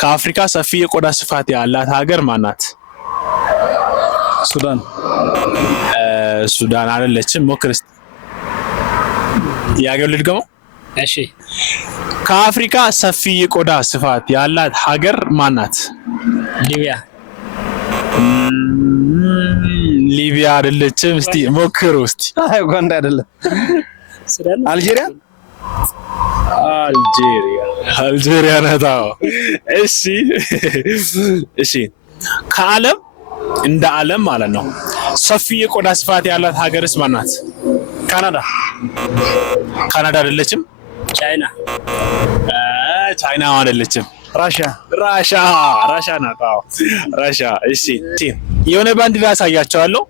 ከአፍሪካ ሰፊ የቆዳ ስፋት ያላት ሀገር ማናት? ሱዳን አይደለችም። ሞክር እስቲ። ያገው ልድገመው። እሺ ከአፍሪካ ሰፊ የቆዳ ስፋት ያላት ሀገር ማናት? ሊቢያ አይደለችም። እስቲ ሞክሩ እስቲ። ኡጋንዳ አይደለም። አልጄሪያ ናት። እሺ ከዓለም እንደ ዓለም ማለት ነው ሰፊ የቆዳ ስፋት ያላት ሀገርስ ማናት? ካናዳ አይደለችም። ቻይና አይደለችም። ራሻ ናት። ራሻ። እሺ የሆነ ባንዲራ ያሳያቸዋለሁ።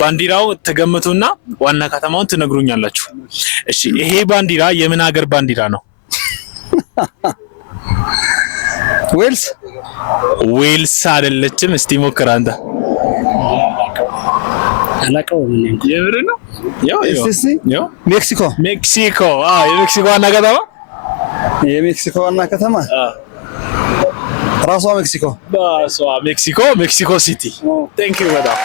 ባንዲራው ተገምቱና ዋና ከተማውን ትነግሩኛላችሁ። እሺ ይሄ ባንዲራ የምን ሀገር ባንዲራ ነው? ዌልስ አይደለችም። እስቲ ሞክር አንተ። የምር ነው? ሜክሲኮ። የሜክሲኮ ዋና ከተማ ራሷ ሜክሲኮ ሜክሲኮ ሲቲ። ቴንክ ዩ በጣም